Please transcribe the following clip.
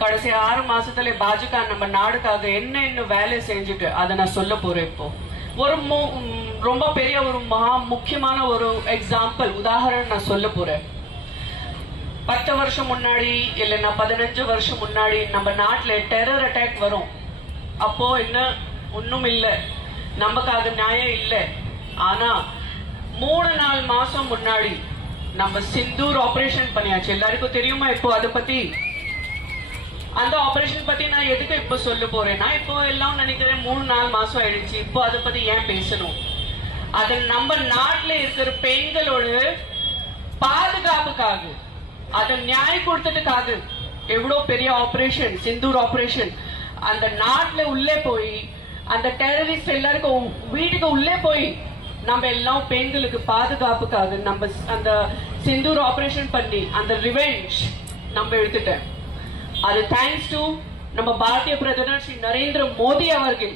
கடைசி 6 மாசத்துல பாஜக நம்ம நாடுக்காக என்ன வேலை செஞ்சுட்டு அதை நான் சொல்ல போறேன். இப்போ ஒரு ரொம்ப பெரிய ஒரு முக்கியமான ஒரு எக்ஸாம்பிள் உதாரணம் நான் சொல்ல போறேன். 10 வருஷம் முன்னாடி இல்லைன்னா 15 வருஷம் முன்னாடி நம்ம நாட்டுல டெரர் அட்டாக் வரும். அப்போ என்ன ஒண்ணும் இல்லை, நமக்காக நியாயம் இல்லை. ஆனா 3-4 மாசம் முன்னாடி நம்ம சிந்தூர் ஆபரேஷன் பண்ணியாச்சு. எல்லாருக்கும் தெரியுமா? இப்போ அதை பத்தி அந்த ஆபரேஷன் பத்தி நான் எதுக்கு இப்ப சொல்ல போறேன்னா, இப்போ எல்லாம் நினைக்கிறேன் 3-4 மாசம் ஆயிடுச்சு, இப்போ அதை பத்தி ஏன் பேசணும்? அது நம்ம நாட்டுல இருக்கிற பெண்களோட பாதுகாப்புக்காக, அதை நியாயம் கொடுத்ததுக்காக எவ்வளவு பெரிய ஆபரேஷன் சிந்தூர் ஆபரேஷன். அந்த நாட்டுல உள்ளே போய் அந்த டெரரிஸ்ட் எல்லாருக்கும் வீட்டுக்கு உள்ளே போய் நம்ம எல்லாம் பெண்களுக்கு பாதுகாப்புக்காக நம்ம அந்த சிந்தூர் ஆபரேஷன் பண்ணி அந்த ரிவெஞ்ச் நம்ம எடுத்துட்டேன். அது தேங்க்ஸ் டு நம்ம பாரதிய பிரதமர் ஸ்ரீ நரேந்திர மோடி அவர்கள்.